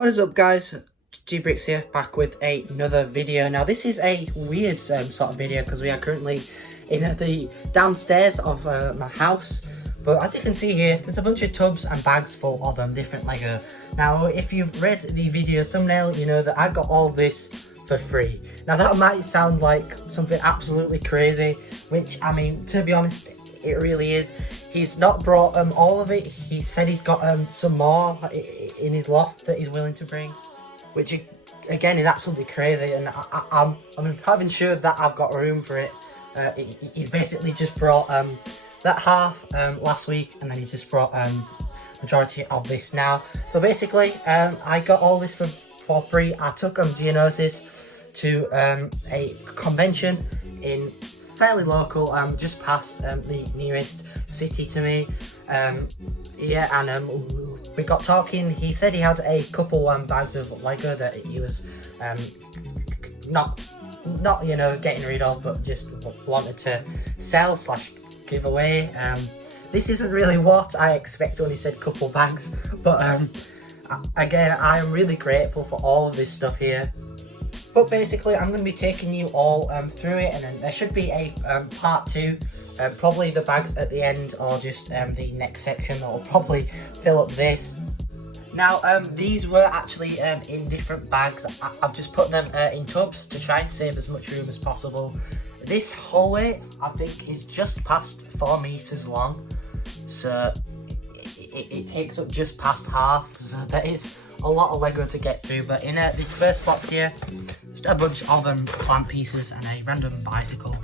What is up, guys? Brix here, back with another video. Now this is a weird sort of video because we are currently in the downstairs of my house. But as you can see here, there's a bunch of tubs and bags full of different Lego. Now if you've read the video thumbnail, you know that I got all this for free. Now that might sound like something absolutely crazy, which, I mean, to be honest, it really is. He's not brought all of it. He said he's got some more in his loft that he's willing to bring, which again is absolutely crazy, and I'm having sure that I've got room for it. He's basically just brought that half last week, and then he just brought majority of this now. So basically, I got all this for free. I took Geonosis to a convention in fairly local, just past the nearest city to me. Yeah, and we got talking. He said he had a couple bags of Lego that he was not you know, getting rid of, but just wanted to sell / give away. This isn't really what I expected when he said couple bags, but again, I am really grateful for all of this stuff here. But basically, I'm going to be taking you all through it, and then there should be a part 2, probably the bags at the end, or just the next section that will probably fill up this. Now, these were actually in different bags. I've just put them in tubs to try and save as much room as possible. This hallway, I think, is just past 4 meters long, so it takes up just past half, so there is a lot of Lego to get through. But in this first box here, just a bunch of plant pieces and a random bicycle.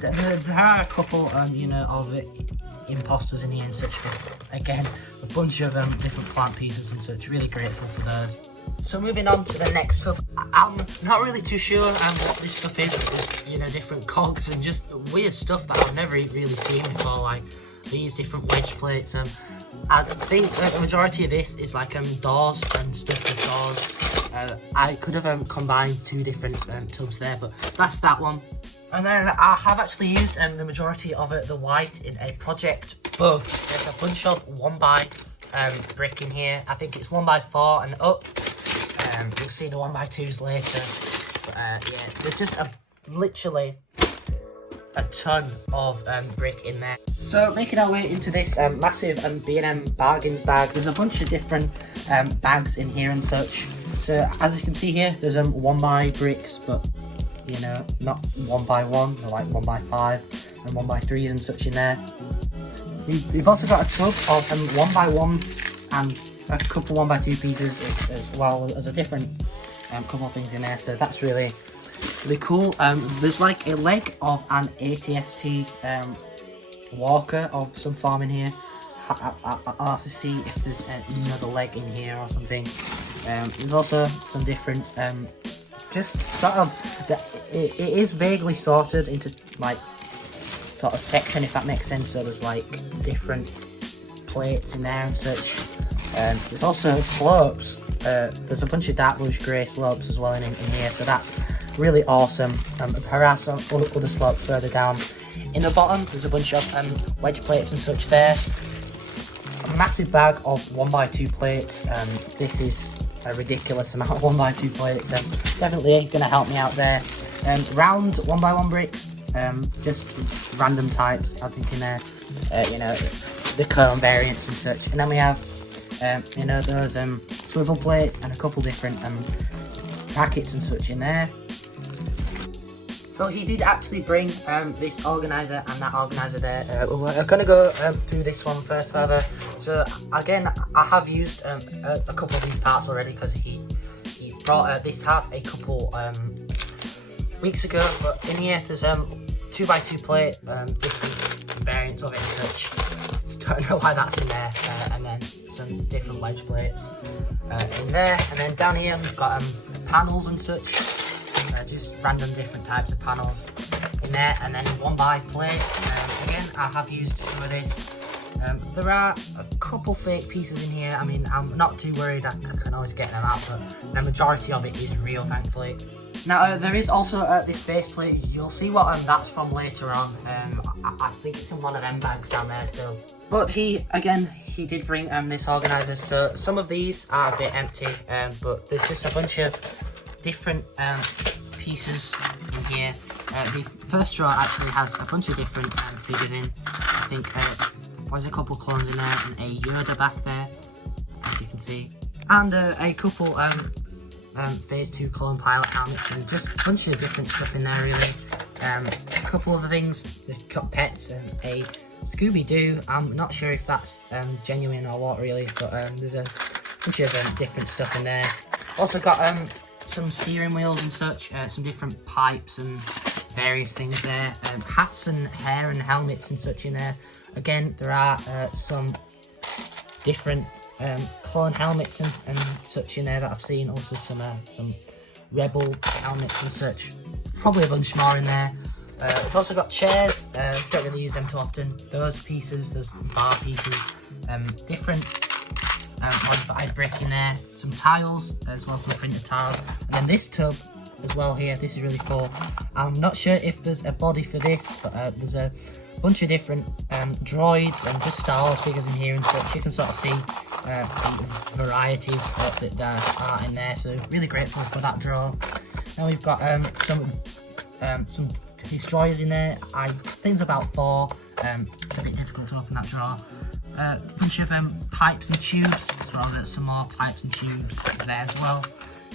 There are a couple you know, of imposters in here and such, but again, a bunch of different plant pieces and such. Really grateful for those. So moving on to the next tub, I'm not really too sure what this stuff is. Just, you know, different cogs and just weird stuff that I've never really seen before, like these different wedge plates. I think the majority of this is like doors and stuff with doors. I could have combined 2 different tubs there, but that's that one. And then I have actually used the majority of the white in a project, but there's a bunch of 1x brick in here. I think it's 1x4 and up. You'll see the 1x2s later. But yeah, there's just literally a ton of brick in there. So making our way into this massive B&M bargains bag, there's a bunch of different bags in here and such. So as you can see here, there's 1x bricks, but you know, not 1x1, they're like 1x5 and 1x3s and such in there. We've also got a tub of 1x1 and a couple 1x2 pieces as well as a different couple of things in there, so that's really cool. There's like a leg of an ATST walker of some form in here. I'll have to see if there's another leg in here or something. There's also some different just sort of, it is vaguely sorted into like sort of section, if that makes sense. So there's like different plates in there and such. There's also slopes. There's a bunch of dark bluish grey slopes as well in here, so that's really awesome. There are some other slopes further down. In the bottom, there's a bunch of wedge plates and such there. A massive bag of 1x2 plates. This is a ridiculous amount of 1x2 plates. Definitely going to help me out there. Round 1x1 bricks. Just random types, I think, in there. You know, the cone variants and such. And then we have, you know, those swivel plates and a couple different brackets and such in there. So he did actually bring this organizer and that organizer there. We're going to go through this one first, however. So again, I have used a couple of these parts already because he brought this half a couple weeks ago. But in here, there's 2x2 plate, different variants of it and such. Don't know why that's in there. And then some different wedge plates in there. And then down here, we've got panels and such. Just random different types of panels in there, and then 1x plate. Again, I have used some of this. There are a couple fake pieces in here. I mean, I'm not too worried, I can always get them out, but the majority of it is real, thankfully. Now there is also this base plate. You'll see what that's from later on. I think it's in one of them bags down there still. But he did bring this organizer. So some of these are a bit empty, but there's just a bunch of different pieces in here. The first drawer actually has a bunch of different figures in. I think there's a couple clones in there and a Yoda back there, as you can see, and a couple phase 2 clone pilot helmets and just a bunch of different stuff in there really. A couple other things, they've got pets and a Scooby-Doo. I'm not sure if that's genuine or what really, but there's a bunch of different stuff in there. Also got some steering wheels and such, some different pipes and various things there, hats and hair and helmets and such in there. Again, there are some different clone helmets and such in there that I've seen. Also some rebel helmets and such. Probably a bunch more in there. We've also got chairs. Don't really use them too often. Those pieces, those bar pieces, different modified brick in there. Some tiles as well, some printed tiles, and then this tub as well here. This is really cool. I'm not sure if there's a body for this, but there's a bunch of different droids and just Star Wars figures in here and such. You can sort of see the varieties that are in there, so really grateful for that drawer. Now we've got some destroyers in there. I think it's about 4. It's a bit difficult to open that drawer. A bunch of pipes and tubes as well. There's some more pipes and tubes there as well.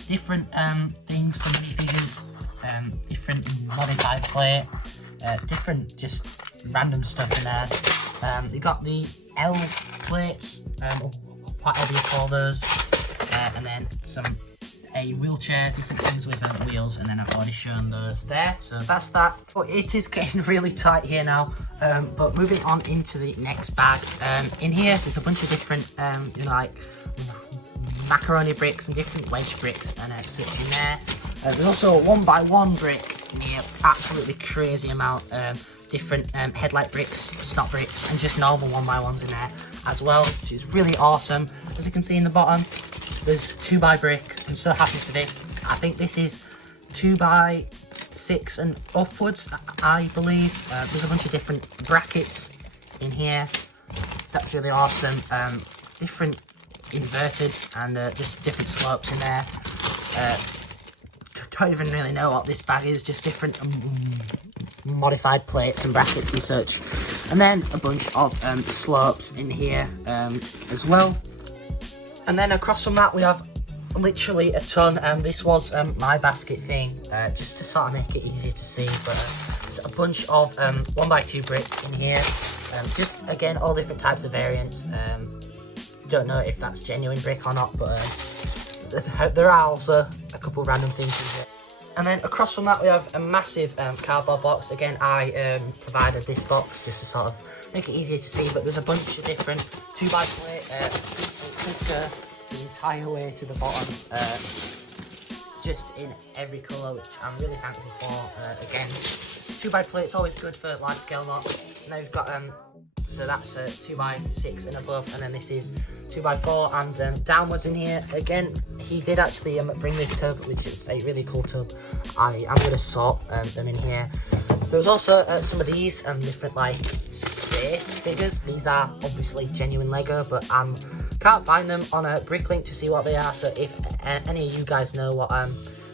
Different things for minifigures, different modified plate, different just random stuff in there. You got the L plates, whatever you call those, and then a wheelchair, different things with wheels, and then I've already shown those there, so that's that. But it is getting really tight here now, but moving on into the next bag. In here there's a bunch of different like macaroni bricks and different wedge bricks and such in there. There's also a 1x1 brick in here, absolutely crazy amount. Different headlight bricks, stop bricks, and just normal 1x1s in there as well, which is really awesome. As you can see in the bottom, there's 2x brick. I'm so happy for this. I think this is 2x6 and upwards, I believe. There's a bunch of different brackets in here. That's really awesome. Different inverted and just different slopes in there. Don't even really know what this bag is, just different modified plates and brackets and such, and then a bunch of slopes in here as well. And then across from that we have literally a ton. This was my basket thing, just to sort of make it easier to see, but there's a bunch of 1x2 bricks in here, just again all different types of variants. Don't know if that's genuine brick or not, but there are also a couple random things in here. And then across from that we have a massive cardboard box. Again, I provided this box just to sort of make it easier to see, but there's a bunch of different 2x plate the entire way to the bottom, just in every colour, which I'm really thankful for. Again, 2x plate's always good for large scale lots. And then we've got so that's 2x6 and above, and then this is 2x4 and downwards in here. Again, he did actually bring this tub, which is a really cool tub. I'm going to sort them in here. There was also some of these different like space figures. These are obviously genuine Lego, but can't find them on a Bricklink to see what they are. So if any of you guys know what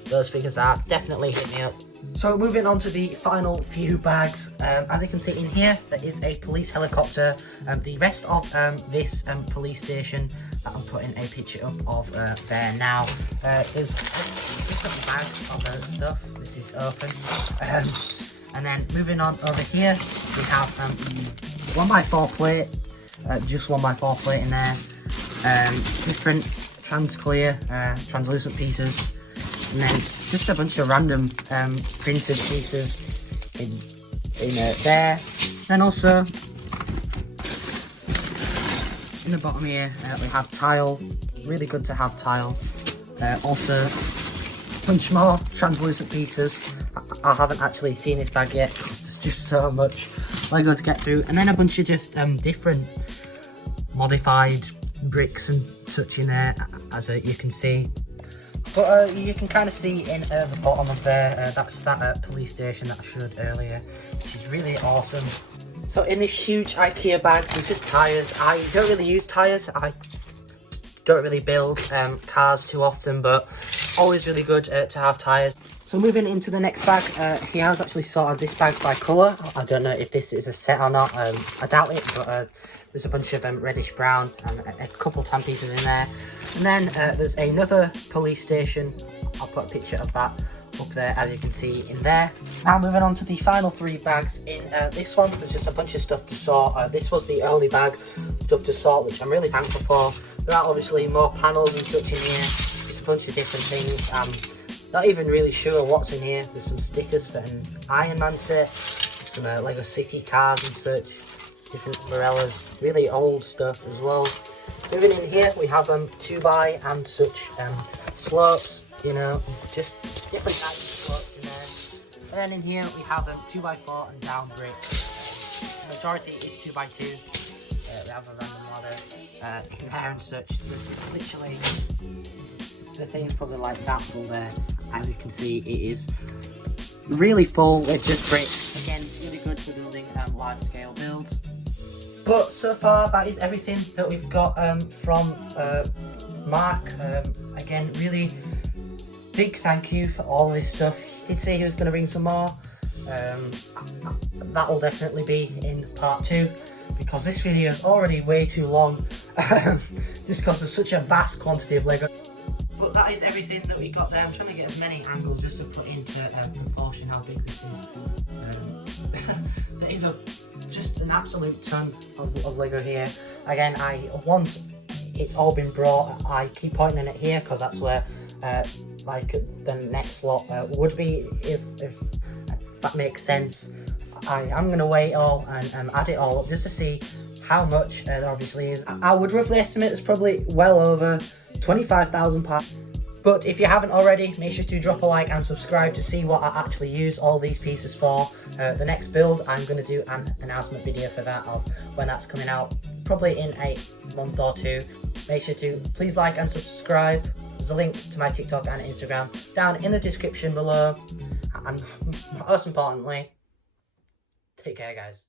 those figures are, definitely hit me up. So moving on to the final few bags, as you can see in here, there is a police helicopter. The rest of this police station that I'm putting a picture up of there now. There's different bags of stuff. This is open. And then moving on over here, we have 1x4 plate, just 1x4 plate in there. Different translucent pieces. And then just a bunch of random printed pieces in there. Then also in the bottom here we have tile. Really good to have tile. Also a bunch more translucent pieces. I haven't actually seen this bag yet. There's just so much Lego to get through. And then a bunch of just different modified bricks and such in there, as you can see. But you can kind of see in the bottom of there, that's that police station that I showed earlier, which is really awesome. So in this huge IKEA bag, there's just tyres. I don't really use tyres. I don't really build cars too often, but always really good to have tyres. So moving into the next bag, he has actually sorted this bag by colour. I don't know if this is a set or not. I doubt it, but there's a bunch of reddish brown and a couple tan pieces in there. And then there's another police station. I'll put a picture of that up there, as you can see in there. Now moving on to the final 3 bags in this one. There's just a bunch of stuff to sort. This was the only bag stuff to sort, which I'm really thankful for. There are obviously more panels and such in here. Just a bunch of different things. I'm not even really sure what's in here. There's some stickers for an Iron Man set, some Lego City cars and such, different umbrellas, really old stuff as well. Moving in here, we have 2x and such slopes, you know, just different types of slopes in there. And then in here, we have 2x4 and down bricks. The majority is 2x2. We have a random ladder in there and such. There's literally, the thing's probably like that full there. As you can see, it is really full with just bricks. Again, it's really good for building large scale builds. But so far, that is everything that we've got from Mark. Again, really big thank you for all this stuff. He did say he was going to bring some more. That will definitely be in part 2, because this video is already way too long, just because there's such a vast quantity of Lego. But that is everything that we got there. I'm trying to get as many angles just to put into proportion how big this is. There is just an absolute ton of Lego here. Again, once it's all been brought, I keep pointing it here because that's where like the next lot would be, if that makes sense. I am going to wait all and add it all up just to see how much there obviously is. I would roughly estimate it's probably well over 25,000 parts. But if you haven't already, make sure to drop a like and subscribe to see what I actually use all these pieces for. The next build, I'm going to do an announcement video for that, of when that's coming out, probably in a month or 2. Make sure to please like and subscribe. There's a link to my TikTok and Instagram down in the description below. And most importantly, take care, guys.